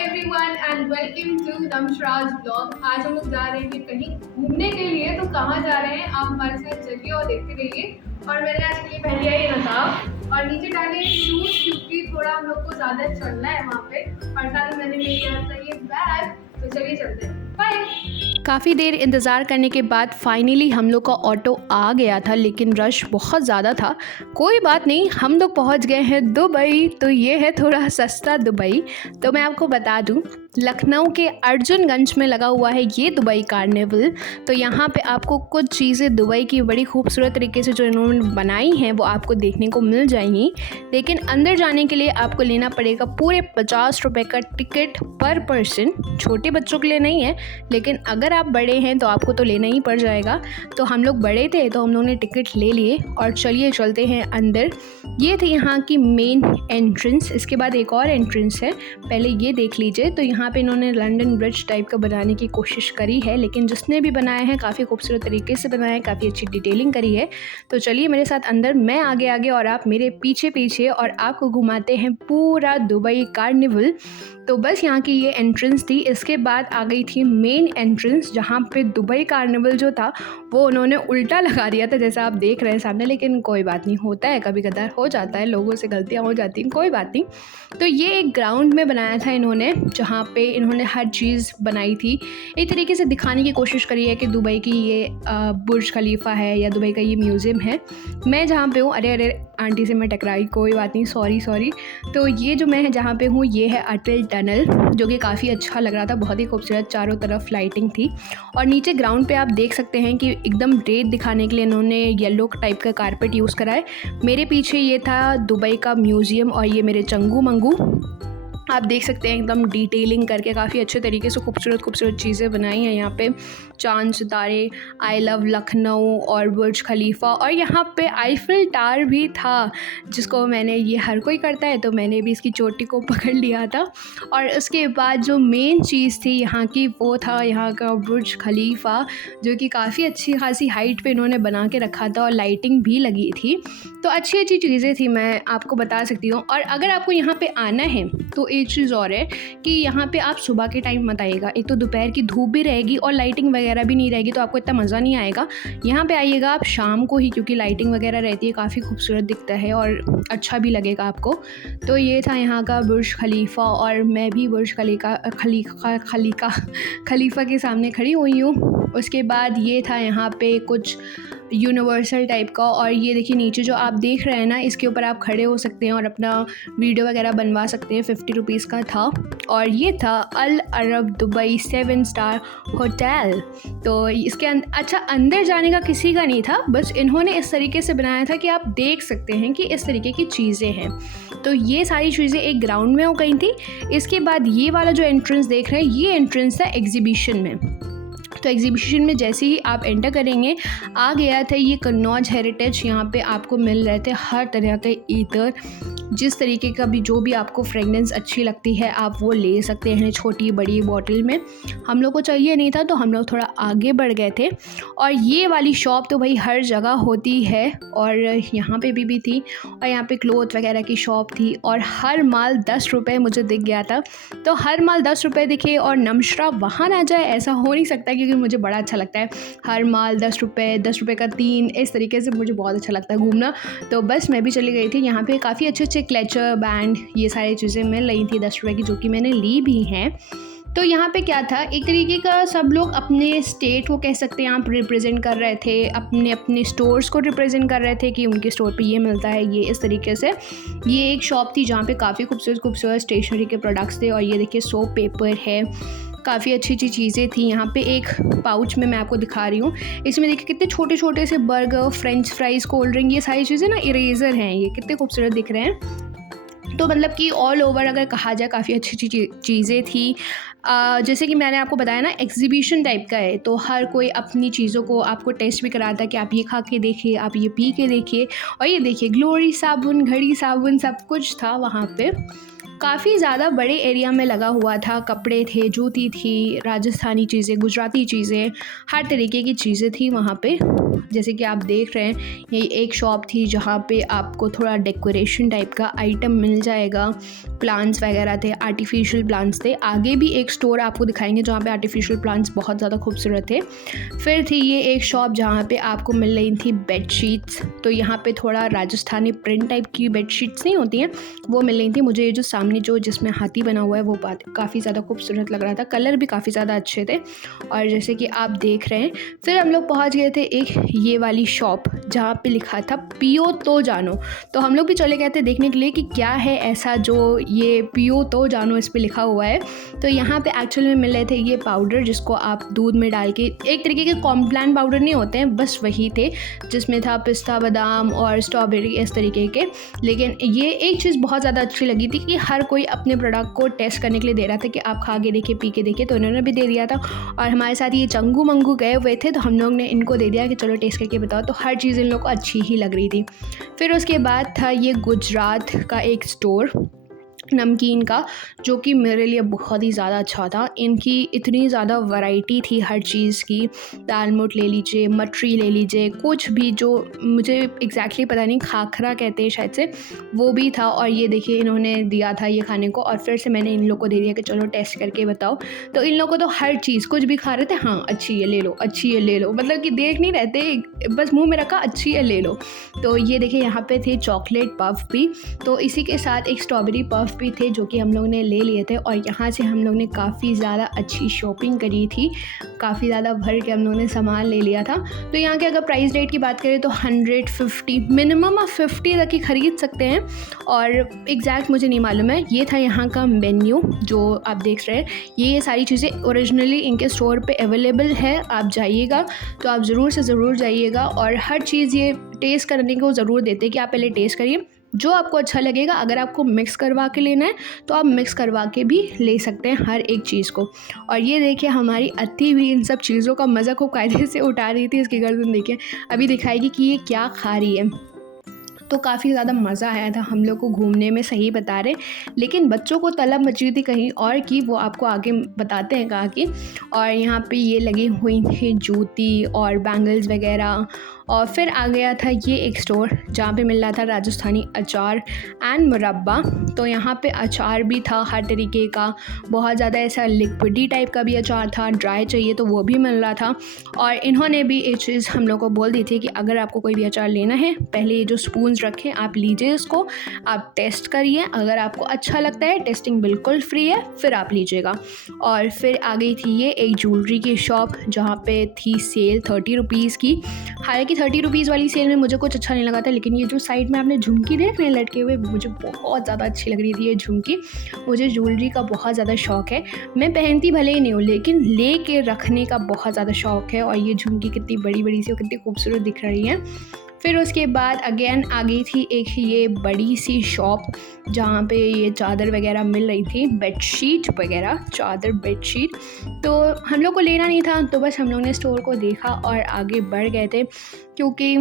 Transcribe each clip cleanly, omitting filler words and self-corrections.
Everyone and welcome to दमशराज blog. आज हम लोग जा रहे हैं कहीं घूमने के लिए। तो कहाँ जा रहे हैं आप हमारे साथ चलिए और देखते रहिए। और मैंने आज के लिए पहन लिया ये नकाब और नीचे डाले शूज क्योंकि थोड़ा हम लोग को ज़्यादा चलना है वहाँ पे। और साथ में मैंने ले लिया था ये बैग। तो चलिए चलते हैं, बाय। काफ़ी देर इंतज़ार करने के बाद फाइनली हम लोग का ऑटो आ गया था, लेकिन रश बहुत ज़्यादा था। कोई बात नहीं, हम लोग पहुंच गए हैं दुबई। तो ये है थोड़ा सस्ता दुबई। तो मैं आपको बता दूं, लखनऊ के अर्जुनगंज में लगा हुआ है ये दुबई कार्निवल। तो यहाँ पे आपको कुछ चीज़ें दुबई की बड़ी खूबसूरत तरीके से जो इन्होंने बनाई हैं वो आपको देखने को मिल जाएंगी। लेकिन अंदर जाने के लिए आपको लेना पड़ेगा पूरे 50 रुपये का टिकट पर पर्सन। छोटे बच्चों के लिए नहीं है, लेकिन अगर आप बड़े हैं तो आपको तो लेना ही पड़ जाएगा। तो हम लोग बड़े थे तो हम लोगों ने टिकट ले लिए और चलिए चलते हैं अंदर। ये थी यहाँ की मेन एंट्रेंस। इसके बाद एक और एंट्रेंस है, पहले ये देख लीजिए। तो यहाँ पे इन्होंने लंदन ब्रिज टाइप का बनाने की कोशिश करी है, लेकिन जिसने भी बनाया है काफ़ी खूबसूरत तरीके से बनाया है, काफ़ी अच्छी डिटेलिंग करी है। तो चलिए मेरे साथ अंदर, मैं आगे आगे और आप मेरे पीछे पीछे, और आपको घुमाते हैं पूरा दुबई कार्निवल। तो बस यहाँ की ये एंट्रेंस थी। इसके बाद आ गई थी मेन एंट्रेंस, जहाँ पे दुबई कार्निवल जो था वो उन्होंने उल्टा लगा दिया था, जैसा आप देख रहे हैं सामने। लेकिन कोई बात नहीं, होता है, कभी कदार हो जाता है, लोगों से गलतियाँ हो जाती हैं, कोई बात नहीं। तो ये एक ग्राउंड में बनाया था इन्होंने, जहाँ पे इन्होंने हर चीज़ बनाई थी। एक तरीके से दिखाने की कोशिश करी है कि दुबई की ये बुर्ज खलीफा है या दुबई का ये म्यूज़ियम है। मैं जहाँ पे हूँ, अरे अरे आंटी से मैं टकराई, कोई बात नहीं, सॉरी। तो ये जो मैं जहाँ पे हूँ ये है अटल टनल, जो कि काफ़ी अच्छा लग रहा था, बहुत ही खूबसूरत, चारों तरफ लाइटिंग थी। और नीचे ग्राउंड पे आप देख सकते हैं कि एकदम रेत दिखाने के लिए इन्होंने येलो टाइप का कारपेट यूज़ करा है। मेरे पीछे ये था दुबई का म्यूज़ियम और ये मेरे चंगू मंगू, आप देख सकते हैं एकदम डिटेलिंग करके काफ़ी अच्छे तरीके से खूबसूरत चीज़ें बनाई हैं। यहाँ पे चांद सितारे, आई लव लखनऊ और बुर्ज खलीफा, और यहाँ पे आईफिल टावर भी था, जिसको मैंने, ये हर कोई करता है तो मैंने भी इसकी चोटी को पकड़ लिया था। और उसके बाद जो मेन चीज़ थी यहाँ की वो था यहाँ का बुर्ज खलीफा, जो कि काफ़ी अच्छी खासी हाइट पे इन्होंने बना के रखा था और लाइटिंग भी लगी थी। तो अच्छी चीज़ें थी, मैं आपको बता सकती हूँ। और अगर आपको यहाँ पे आना है तो एक चीज़ और है कि यहाँ पे आप सुबह के टाइम मत आइएगा। एक तो दोपहर की धूप भी रहेगी और लाइटिंग वगैरह भी नहीं रहेगी, तो आपको इतना मज़ा नहीं आएगा। यहाँ पे आइएगा आप शाम को ही, क्योंकि लाइटिंग वगैरह रहती है, काफ़ी खूबसूरत दिखता है और अच्छा भी लगेगा आपको। तो ये था यहाँ का बुर्ज खलीफा, और मैं भी बुर्ज खलीफा के सामने खड़ी हुई हूँ। उसके बाद ये था यहाँ पे कुछ यूनिवर्सल टाइप का, और ये देखिए नीचे जो आप देख रहे हैं ना, इसके ऊपर आप खड़े हो सकते हैं और अपना वीडियो वगैरह बनवा सकते हैं। 50 रुपीज़ का था। और ये था अल अरब दुबई 7 स्टार होटल। तो इसके अच्छा, अंदर जाने का किसी का नहीं था, बस इन्होंने इस तरीके से बनाया था कि आप देख सकते हैं कि इस तरीके की चीज़ें हैं। तो ये सारी चीज़ें एक ग्राउंड में हो गई थी। इसके बाद ये वाला जो एंट्रेंस देख रहे हैं, ये एंट्रेंस था एग्जीबिशन में। तो एग्जीबिशन में जैसे ही आप एंटर करेंगे, आ गया था ये कन्नौज हेरिटेज। यहाँ पे आपको मिल रहे थे हर तरह के ईतर, जिस तरीके का भी, जो भी आपको फ्रेगनेंस अच्छी लगती है आप वो ले सकते हैं, छोटी बड़ी बॉटल में। हम लोग को चाहिए नहीं था तो हम लोग थोड़ा आगे बढ़ गए थे। और ये वाली शॉप तो भाई हर जगह होती है, और यहाँ पे भी थी। और यहाँ पे क्लोथ वगैरह की शॉप थी, और हर माल 10 रुपये मुझे दिख गया था। तो हर माल 10 रुपये दिखे और नमशरा वहाँ ना जाए, ऐसा हो नहीं सकता, क्योंकि मुझे बड़ा अच्छा लगता है हर माल 10 रुपये का 3, इस तरीके से मुझे बहुत अच्छा लगता है घूमना। तो बस मैं भी चली गई थी। यहाँ पे काफ़ी अच्छे क्लेचर, बैंड, ये सारी चीज़ें मिल रही थी 10 रुपये की, जो कि मैंने ली भी हैं। तो यहाँ पे क्या था, एक तरीके का सब लोग अपने स्टेट को कह सकते हैं आप रिप्रेजेंट कर रहे थे, अपने स्टोर्स को रिप्रेजेंट कर रहे थे कि उनके स्टोर पे ये मिलता है, ये इस तरीके से। ये एक शॉप थी जहाँ पे काफ़ी खूबसूरत स्टेशनरी के प्रोडक्ट्स थे। और ये देखिए सोप पेपर है, काफ़ी अच्छी चीज़ें थी। यहाँ पे एक पाउच में मैं आपको दिखा रही हूँ, इसमें देखिए कितने छोटे से burger, French fries, cold drink, ये सारी चीज़ें ना, इरेज़र हैं, ये कितने खूबसूरत दिख रहे हैं। तो मतलब कि ऑल ओवर अगर कहा जाए काफ़ी अच्छी चीज़ें थी। जैसे कि मैंने आपको बताया ना, एग्जीबिशन टाइप का है, तो हर कोई अपनी चीज़ों को आपको टेस्ट भी कराता है कि आप ये खा के देखिए, आप ये पी के देखिए। और ये देखिए ग्लोरी साबुन, घड़ी साबुन, सब कुछ था वहाँ पे। काफ़ी ज़्यादा बड़े एरिया में लगा हुआ था। कपड़े थे, जूती थी, राजस्थानी चीज़ें, गुजराती चीज़ें, हर तरीके की चीज़ें थी वहाँ पे। जैसे कि आप देख रहे हैं ये एक शॉप थी जहाँ पे आपको थोड़ा डेकोरेशन टाइप का आइटम मिल जाएगा, प्लांट्स वगैरह थे, आर्टिफिशियल प्लांट्स थे। आगे भी एक स्टोर आपको दिखाएंगे जहाँ पे आर्टिफिशियल प्लांट्स बहुत ज़्यादा खूबसूरत थे। फिर थी ये एक शॉप जहाँ पे आपको मिल रही थी बेडशीट्स। तो यहाँ पे थोड़ा राजस्थानी प्रिंट टाइप की बेडशीट्स नहीं होती हैं, वो मिल रही थी। मुझे ये जो सामने जो जिसमें हाथी बना हुआ है वो काफ़ी ज़्यादा खूबसूरत लग रहा था, कलर भी काफ़ी ज़्यादा अच्छे थे। और जैसे कि आप देख रहे हैं फिर हम लोग पहुँच गए थे एक ये वाली शॉप जहाँ पे लिखा था पियो तो जानो। तो हम लोग भी चले गए थे देखने के लिए कि क्या है ऐसा जो ये पियो तो जानो इस पे लिखा हुआ है। तो यहाँ पे एक्चुअल में मिल रहे थे ये पाउडर जिसको आप दूध में डाल के, एक तरीके के कॉम्प्लान पाउडर नहीं होते हैं, बस वही थे, जिसमें था पिस्ता बादाम और स्ट्रॉबेरी इस तरीके के। लेकिन ये एक चीज़ बहुत ज़्यादा अच्छी लगी थी कि हर कोई अपने प्रोडक्ट को टेस्ट करने के लिए दे रहा था कि आप खा के देखिए, पी के देखिए। तो इन्होंने भी दे दिया था और हमारे साथ ये चंगू मंगू गए हुए थे तो हम लोग ने इनको दे दिया कि चलो टेस्ट करके बताओ। तो हर चीज़ इन लोग को अच्छी ही लग रही थी। फिर उसके बाद था ये गुजरात का एक स्टोर नमकीन का, जो कि मेरे लिए बहुत ही ज़्यादा अच्छा था। इनकी इतनी ज़्यादा वैरायटी थी हर चीज़ की, दाल मोठ ले लीजिए, मटरी ले लीजिए, कुछ भी जो मुझे एग्जैक्टली पता नहीं, खाखरा कहते हैं शायद से, वो भी था। और ये देखिए इन्होंने दिया था ये खाने को और फिर से मैंने इन लोग को दे दिया कि चलो टेस्ट करके बताओ। तो इन लोगों को तो हर चीज़ कुछ भी खा रहे थे, हाँ अच्छी है ले लो, अच्छी है ले लो, मतलब कि देख नहीं रहते, बस मुँह में रखा अच्छी है ले लो। तो ये देखिए यहाँ पे थे चॉकलेट पफ भी, तो इसी के साथ एक स्ट्रॉबेरी पफ भी थे जो कि हम लोग ने ले लिए थे। और यहाँ से हम लोग ने काफ़ी ज़्यादा अच्छी शॉपिंग करी थी, काफ़ी ज़्यादा भर के हम लोग ने सामान ले लिया था। तो यहाँ के अगर प्राइस रेट की बात करें तो 150 मिनिमम आप 50 तक ही ख़रीद सकते हैं, और एग्जैक्ट मुझे नहीं मालूम है। ये था यहाँ का मेन्यू जो आप देख रहे हैं, ये सारी चीज़ें ओरिजिनली इनके स्टोर पे अवेलेबल है। आप जाइएगा तो आप ज़रूर से ज़रूर जाइएगा, और हर चीज़ ये टेस्ट करने को ज़रूर देते हैं कि आप पहले टेस्ट करिए, जो आपको अच्छा लगेगा। अगर आपको मिक्स करवा के लेना है तो आप मिक्स करवा के भी ले सकते हैं हर एक चीज़ को। और ये देखिए हमारी अत्ती भी इन सब चीज़ों का मज़ा खूब कायदे से उठा रही थी। इसकी गर्दन देखिए, अभी दिखाएगी कि ये क्या खा रही है। तो काफ़ी ज़्यादा मज़ा आया था हम लोग को घूमने में, सही बता रहे। लेकिन बच्चों को तलब मची थी कहीं और की, वो आपको आगे बताते हैं कहाँ की। और यहाँ पे ये लगी हुई थी जूती और बैंगल्स वगैरह। और फिर आ गया था ये एक स्टोर जहाँ पे मिल रहा था राजस्थानी अचार एंड मुरब्बा। तो यहाँ पे अचार भी था हर तरीके का, बहुत ज़्यादा ऐसा लिक्विडी टाइप का भी अचार था, ड्राई चाहिए तो वो भी मिल रहा था। और इन्होंने भी एक चीज़ हम लोग को बोल दी थी कि अगर आपको कोई भी अचार लेना है, पहले ये जो स्पून रखें आप लीजिए, इसको आप टेस्ट करिए, अगर आपको अच्छा लगता है, टेस्टिंग बिल्कुल फ्री है, फिर आप लीजिएगा। और फिर आ गई थी ये एक ज्वेलरी की शॉप जहाँ पे थी सेल 30 रुपीज़ की। हालांकि 30 रुपीज़ वाली सेल में मुझे कुछ अच्छा नहीं लगा था, लेकिन ये जो साइड में आपने झुमकी देख रहे हैं लटके हुए, मुझे बहुत ज़्यादा अच्छी लग रही थी ये झुमकी। मुझे ज्वेलरी का बहुत ज़्यादा शौक़ है, मैं पहनती भले ही नहीं हूँ लेकिन ले के रखने का बहुत ज़्यादा शौक़ है। और ये झुमकी कितनी बड़ी बड़ी सी और कितनी खूबसूरत दिख रही है। फिर उसके बाद अगेन आ गई थी एक ये बड़ी सी शॉप जहाँ पे ये चादर वगैरह मिल रही थी, बेडशीट वगैरह, चादर बेडशीट। तो हम लोग को लेना नहीं था, तो बस हम लोग ने स्टोर को देखा और आगे बढ़ गए थे, क्योंकि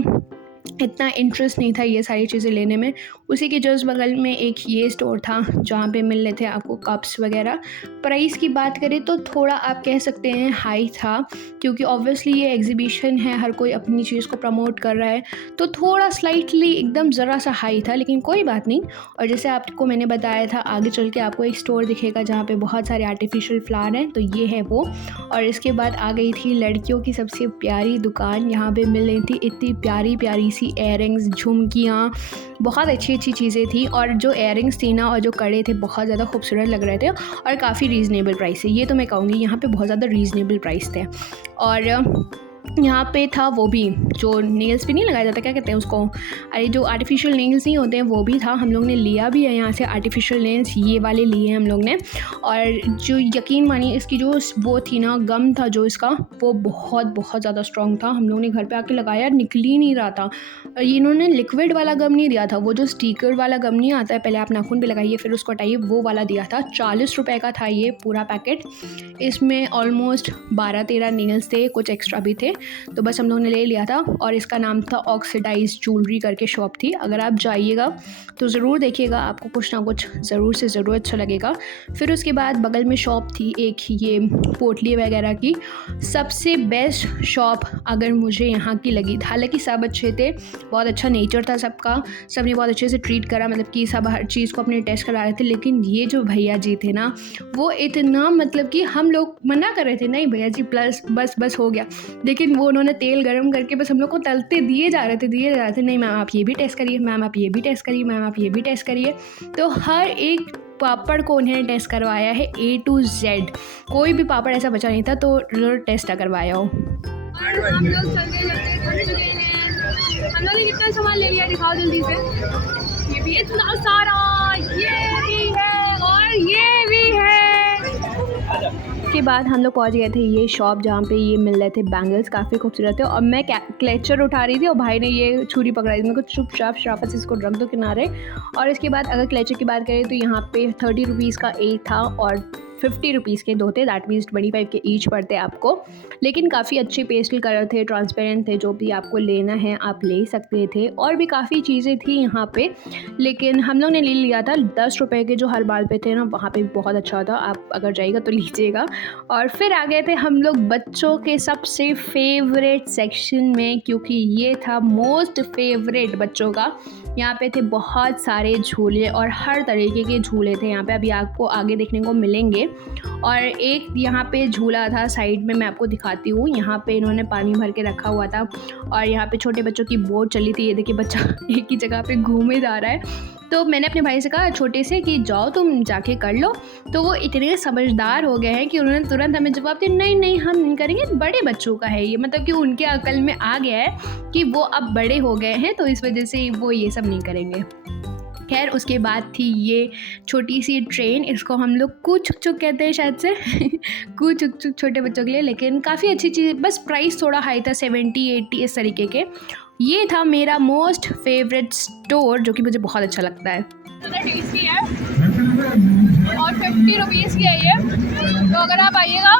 इतना इंटरेस्ट नहीं था ये सारी चीज़ें लेने में। उसी के जस्ट बगल में एक ये स्टोर था जहाँ पे मिल रहे थे आपको कप्स वगैरह। प्राइस की बात करें तो थोड़ा आप कह सकते हैं हाई था, क्योंकि ऑब्वियसली ये एग्जीबिशन है, हर कोई अपनी चीज़ को प्रमोट कर रहा है, तो थोड़ा स्लाइटली एकदम ज़रा सा हाई था, लेकिन कोई बात नहीं। और जैसे आपको मैंने बताया था, आगे चल के आपको एक स्टोर दिखेगा जहाँ पे बहुत सारे आर्टिफिशियल फ्लावर हैं, तो ये है वो। और इसके बाद आ गई थी लड़कियों की सबसे प्यारी दुकान। यहाँ पे मिल रही थी इतनी प्यारी प्यारी सी एयररिंग्स, झुमकियाँ, बहुत अच्छी अच्छी चीज़ें थी। और जो एयररिंग्स थी ना और जो कड़े थे बहुत ज़्यादा खूबसूरत लग रहे थे और काफ़ी रीज़नेबल प्राइस है। ये तो मैं कहूँगी यहाँ पे बहुत ज़्यादा रीज़नेबल प्राइस थे। और यहाँ पे था वो भी जो नेल्स पे नहीं लगाया जाता, क्या कहते हैं उसको, अरे जो आर्टिफिशियल नेल्स नहीं होते हैं, वो भी था। हम लोग ने लिया भी है यहाँ से आर्टिफिशियल नेल्स, ये वाले लिए हैं हम लोग ने। और जो यकीन मानिए इसकी जो वो थी ना, गम था जो इसका, वो बहुत बहुत ज़्यादा स्ट्रॉन्ग था। हम लोग ने घर पे आके लगाया, निकल ही नहीं रहा था। और इन्होंने लिक्विड वाला गम नहीं दिया था, वो जो स्टिकर वाला गम नहीं आता है, पहले आप नाखून पे लगाइए फिर उसको हटाइए, वो वाला दिया था। 40 रुपये का था ये पूरा पैकेट। इसमें ऑलमोस्ट 12-13 नेल्स थे, कुछ एक्स्ट्रा भी थे। तो बस हम लोगों ने ले लिया था। और इसका नाम था ऑक्सीडाइज ज्वेलरी करके शॉप थी। अगर आप जाइएगा तो ज़रूर देखिएगा, आपको कुछ ना कुछ ज़रूर से ज़रूर अच्छा लगेगा। फिर उसके बाद बगल में शॉप थी एक ये पोटली वगैरह की। सबसे बेस्ट शॉप अगर मुझे यहाँ की लगी, हालांकि सब अच्छे थे, बहुत अच्छा नेचर था सबका, सबने बहुत अच्छे से ट्रीट करा, मतलब कि सब हर चीज़ को अपने टेस्ट करा रहे थे। लेकिन ये जो भैया जी थे ना, वो इतना मतलब कि हम लोग मना कर रहे थे, नहीं भैया जी प्लस बस हो गया, लेकिन वो उन्होंने तेल गर्म करके बस हम लोग को तलते दिए जा रहे थे। नहीं मैम आप ये भी टेस्ट करिए, मैम आप ये भी टेस्ट करिए, मैम आप ये भी टेस्ट करिए। तो हर एक पापड़ को उन्होंने टेस्ट करवाया है A to Z, कोई भी पापड़ ऐसा बचा नहीं था तो टेस्ट करवाया हो। हम लोग चलते चलते चुके हैं। हम लोग ने कितना सामान ले लिया दिखाओ जल्दी से। ये भी इतना सारा, ये भी है और ये भी है। के बाद हम लोग पहुंच गए थे ये शॉप जहाँ पे ये मिल रहे थे बैंगल्स, काफ़ी खूबसूरत थे। और मैं क्लेचर उठा रही थी और भाई ने ये छुरी पकड़ाई थी, मेरे को चुपचाप शराफत से इसको रख दो किनारे। और इसके बाद अगर क्लेचर की बात करें तो यहाँ पे 30 रुपीज़ का एक था और 50 रुपीज़ के दो थे, दैट मीन्स 25 के ईच पड़ते आपको। लेकिन काफ़ी अच्छे पेस्टल कलर थे, ट्रांसपेरेंट थे, जो भी आपको लेना है आप ले सकते थे। और भी काफ़ी चीज़ें थी यहाँ पे, लेकिन हम लोग ने ले लिया था 10 रुपये के जो हर बाल पे थे ना, वहाँ पे बहुत अच्छा था, आप अगर जाइएगा तो लीजिएगा। और फिर आ गए थे हम लोग बच्चों के सबसे फेवरेट सेक्शन में, क्योंकि ये था मोस्ट फेवरेट बच्चों का। यहाँ पे थे बहुत सारे झूले और हर तरीके के झूले थे यहाँ पे, अभी आपको आगे देखने को मिलेंगे। और एक यहाँ पे झूला था साइड में, मैं आपको दिखाती हूँ। यहाँ पे इन्होंने पानी भर के रखा हुआ था और यहाँ पे छोटे बच्चों की बोट चली थी। ये देखिए बच्चा एक ही जगह पे घूमे जा रहा है। तो मैंने अपने भाई से कहा छोटे से कि जाओ तुम जाके कर लो, तो वो इतने समझदार हो गए हैं कि उन्होंने तुरंत हमें जवाब दिया नहीं हम नहीं करेंगे, बड़े बच्चों का है ये। मतलब कि उनके अकल में आ गया है कि वो अब बड़े हो गए हैं, तो इस वजह से वो ये सब नहीं करेंगे। खैर उसके बाद थी ये छोटी सी ट्रेन, इसको हम लोग कू चुक चुक कहते हैं शायद से कू चुक चुक छोटे बच्चों के लिए, लेकिन काफ़ी अच्छी चीज़, बस प्राइस थोड़ा हाई था, 70-80 इस तरीके के। ये था मेरा मोस्ट फेवरेट स्टोर, जो कि मुझे बहुत अच्छा लगता है। टेस्टी है और 50 रुपीज़ की है ये, तो अगर आप आइएगा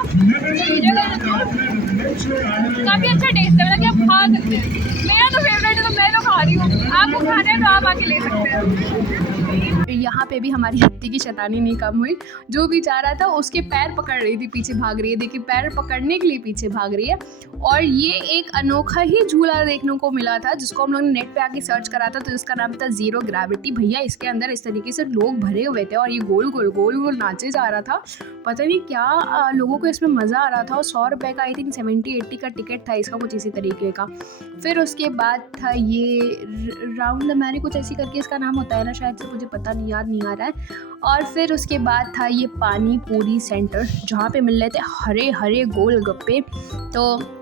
काफ़ी अच्छा टेस्ट है, मतलब कि आप खा सकते हैं। मेरा तो फेवरेट है तो मैं तो खा रही हूँ, आपको खाना है तो आप आके ले सकते हैं। यहाँ पे भी हमारी हत्ती की शैतानी नहीं कम हुई, जो भी जा रहा था उसके पैर पकड़ रही थी, पीछे भाग रही है, देखिए पैर पकड़ने के लिए पीछे भाग रही है। और ये एक अनोखा ही झूला देखने को मिला था, जिसको हम लोग ने नेट पे आके सर्च करा था, तो इसका नाम था ज़ीरो ग्रेविटी। भैया इसके अंदर इस तरीके से लोग भरे हुए थे और ये गोल गोल नाचे जा रहा था, पता नहीं क्या लोगों को इसमें मज़ा आ रहा था। और 100 रुपये का आई थिंक 70-80 का टिकट था इसका, कुछ इसी तरीके का। फिर उसके बाद था ये राउंड द मैरी, कुछ ऐसी करके इसका नाम होता है ना शायद से, मुझे पता नहीं, याद नहीं आ रहा है। और फिर उसके बाद था ये पानी पूरी सेंटर, जहाँ पे मिल रहे थे हरे हरे गोल गप्पे। तो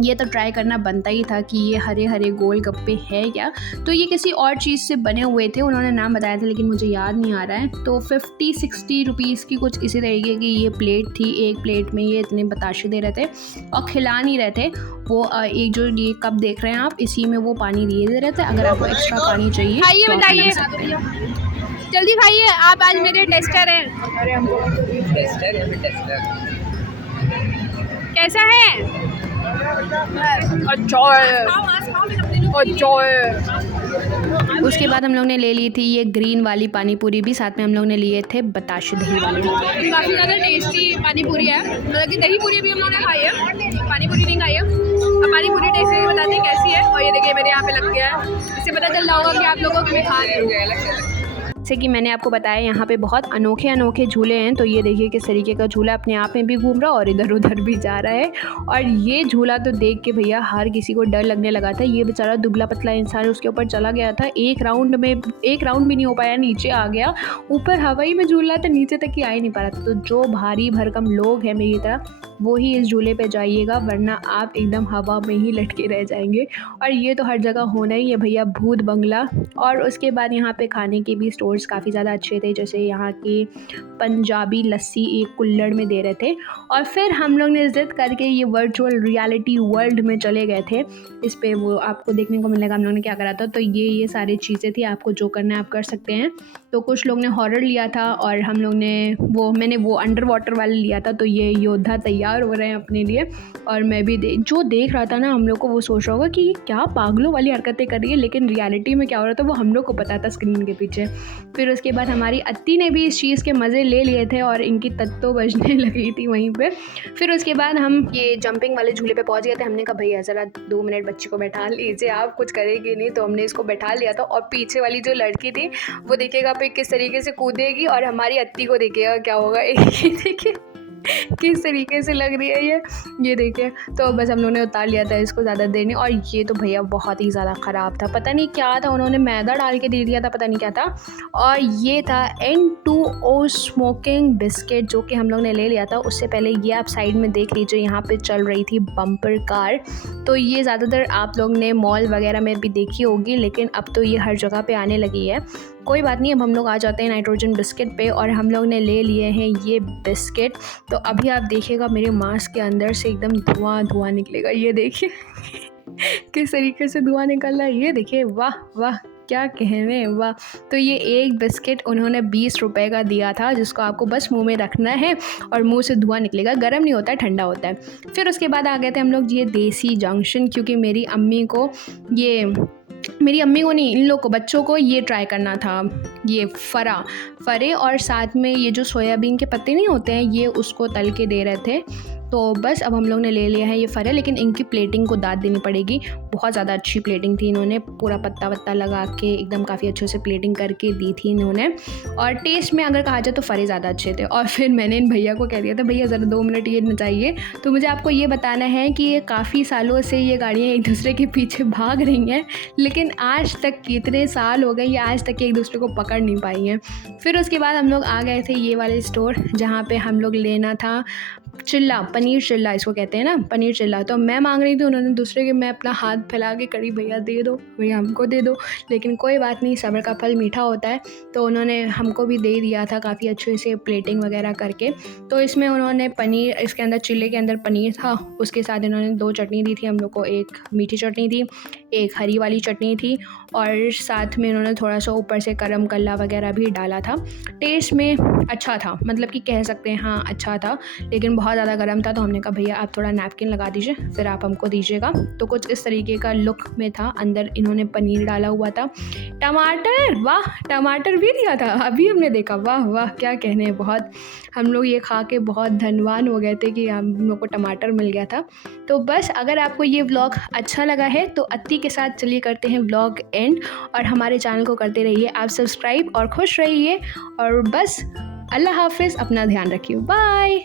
ये तो ट्राई करना बनता ही था कि ये हरे हरे गोल गप्पे है क्या। तो ये किसी और चीज़ से बने हुए थे, उन्होंने नाम बताया था लेकिन मुझे याद नहीं आ रहा है। तो 50-60 रुपीज़ की कुछ इसी तरीके की ये प्लेट थी। एक प्लेट में ये इतने बताशे दे रहे थे और खिला नहीं रहे थे। वो एक जो ये कप देख रहे हैं आप, इसी में वो पानी दिए दे रहे थे। अगर आपको एक्स्ट्रा पानी चाहिए खाइए, तो आप बताइए, ले सकते हैं। जल्दी खाइए, आप आज मेरे टेस्टर हैं। अरे हमको टेस्टर है, टेस्टर कैसा है? उसके बाद हम लोग ने ले ली थी ये ग्रीन वाली पानी पूरी भी, साथ में हम लोग ने लिए थे बताशे दही वाले। काफ़ी ज़्यादा टेस्टी पानी पूरी है, मतलब कि दही पूरी भी हम लोगों ने खाई है, पानी पूरी नहीं खाई है। अब पानी पूरी टेस्ट भी बताते हैं कैसी है। और ये देखिए मेरे यहाँ पे लग गया है, इससे पता चल रहा होगा कि आप लोगों को भी खा रहे होंगे। जैसे कि मैंने आपको बताया यहाँ पे बहुत अनोखे अनोखे झूले हैं। तो ये देखिए किस तरीके का झूला अपने आप में भी घूम रहा है और इधर उधर भी जा रहा है। और ये झूला तो देख के भैया हर किसी को डर लगने लगा था। ये बेचारा दुबला पतला इंसान उसके ऊपर चला गया था, एक राउंड भी नहीं हो पाया, नीचे आ गया। ऊपर हवाई में झूल रहा था, नीचे तक ही आ ही नहीं पा रहा था। तो जो भारी भरकम लोग हैं मेरी तरह, वो ही इस झूले पे जाइएगा, वरना आप एकदम हवा में ही लटके रह जाएंगे। और ये तो हर जगह होना ही है भैया, भूत बंगला। और उसके बाद यहाँ पे खाने के भी स्टोर स्टोर्स काफ़ी ज़्यादा अच्छे थे, जैसे यहाँ की पंजाबी लस्सी एक कुल्हड़ में दे रहे थे। और फिर हम लोग ने ज़िद करके ये वर्चुअल रियलिटी वर्ल्ड में चले गए थे। इस पे वो आपको देखने को मिलेगा हम लोगों ने क्या करा था। तो ये सारी चीज़ें थी, आपको जो करना है आप कर सकते हैं। तो कुछ लोग ने हॉरर लिया था और हम लोग ने मैंने वो अंडर वाटर वाले लिया था। तो ये योद्धा तैयार हो रहे हैं अपने लिए, और मैं भी जो देख रहा था ना हम लोग को वो सोच रहा होगा कि ये क्या पागलों वाली हरकतें कर रही है, लेकिन रियलिटी में क्या हो रहा था वो हम लोग को पता था स्क्रीन के पीछे। फिर उसके बाद हमारी अत्ती ने भी इस चीज़ के मज़े ले लिए थे और इनकी तत्तो बजने लगी थी वहीं पे। फिर उसके बाद हम ये जंपिंग वाले झूले पे पहुंच गए थे। हमने कहा भैया ज़रा 2 मिनट बच्ची को बैठा लीजिए, आप कुछ करेंगे नहीं। तो हमने इसको बैठा लिया था, और पीछे वाली जो लड़की थी वो देखिएगा पे किस तरीके से कूदेगी, और हमारी अत्ती को देखिएगा क्या होगा। ये देखिए किस तरीके से लग रही है ये देखिए। तो बस हम लोगों ने उतार लिया था इसको ज़्यादा देर नहीं। और ये तो भैया बहुत ही ज़्यादा ख़राब था, पता नहीं क्या था, उन्होंने मैदा डाल के दे दिया था, पता नहीं क्या था। और ये था N2O स्मोकिंग बिस्किट, जो कि हम लोग ने ले लिया था। उससे पहले ये आप साइड में देख लीजिए, यहाँ पे चल रही थी बम्पर कार। तो ये ज़्यादातर आप लोग ने मॉल वगैरह में भी देखी होगी, लेकिन अब तो ये हर जगह पे आने लगी है। कोई बात नहीं, अब हम लोग आ जाते हैं नाइट्रोजन बिस्किट पे, और हम लोग ने ले लिए हैं ये बिस्किट। तो अभी आप देखिएगा मेरे मास्क के अंदर से एकदम धुआं निकलेगा, ये देखिए किस तरीके से धुआं निकल रहा है, ये देखिए। वाह वाह क्या कहने, वाह। तो ये एक बिस्किट उन्होंने 20 रुपए का दिया था, जिसको आपको बस मुंह में रखना है और मुंह से धुआं निकलेगा। गर्म नहीं होता है, ठंडा होता है। फिर उसके बाद आ गए थे हम लोग ये देसी जंक्शन, क्योंकि मेरी अम्मी को नहीं, इन लोग को, बच्चों को ये ट्राई करना था, ये फरे और साथ में ये जो सोयाबीन के पत्ते नहीं होते हैं, ये उसको तल के दे रहे थे। तो बस अब हम लोग ने ले लिया है ये फरे, लेकिन इनकी प्लेटिंग को दाद देनी पड़ेगी। बहुत ज़्यादा अच्छी प्लेटिंग थी, इन्होंने पूरा पत्ता वत्ता लगा के एकदम काफ़ी अच्छे से प्लेटिंग करके दी थी इन्होंने। और टेस्ट में अगर कहा जाए तो फरे ज़्यादा अच्छे थे। और फिर मैंने इन भैया को कह दिया था, भैया ज़रा 2 मिनट ये न चाहिए। तो मुझे आपको ये बताना है कि ये काफ़ी सालों से ये गाड़ियाँ एक दूसरे के पीछे भाग रही हैं, लेकिन आज तक कितने साल हो गए, ये आज तक एक दूसरे को पकड़ नहीं पाई हैं। फिर उसके बाद हम लोग आ गए थे ये वाले स्टोर, जहाँ पे हम लोग लेना था चिल्ला, पनीर चिल्ला इसको कहते हैं ना, पनीर चिल्ला। तो मैं मांग रही थी, उन्होंने दूसरे के, मैं अपना हाथ फैला के करी, भैया दे दो, भैया हमको दे दो। लेकिन कोई बात नहीं, सब्र का फल मीठा होता है। तो उन्होंने हमको भी दे दिया था काफ़ी अच्छे से प्लेटिंग वगैरह करके। तो इसमें उन्होंने पनीर, इसके अंदर चिल्ले के अंदर पनीर था, उसके साथ इन्होंने 2 चटनी दी थी हम लोग को, एक मीठी चटनी थी, एक हरी वाली चटनी थी, और साथ में इन्होंने थोड़ा सा ऊपर से गरम कल्ला वगैरह भी डाला था। टेस्ट में अच्छा था, मतलब कि कह सकते हैं हाँ अच्छा था, लेकिन बहुत ज़्यादा गर्म था। तो हमने कहा भैया आप थोड़ा नैपकिन लगा दीजिए, फिर आप हमको दीजिएगा। तो कुछ इस तरीके का लुक में था। अंदर इन्होंने पनीर डाला हुआ था, टमाटर, वाह टमाटर भी दिया था, अभी हमने देखा, वाह वाह क्या कहने। बहुत हम लोग ये खा के बहुत धनवान हो गए थे कि हम लोग को टमाटर मिल गया था। तो बस अगर आपको ये व्लॉग अच्छा लगा है तो अत्ती के साथ चलिए करते हैं व्लॉग एंड, और हमारे चैनल को करते रहिए आप सब्सक्राइब, और खुश रहिए। और बस अल्लाह हाफिज़, अपना ध्यान रखिए, बाय।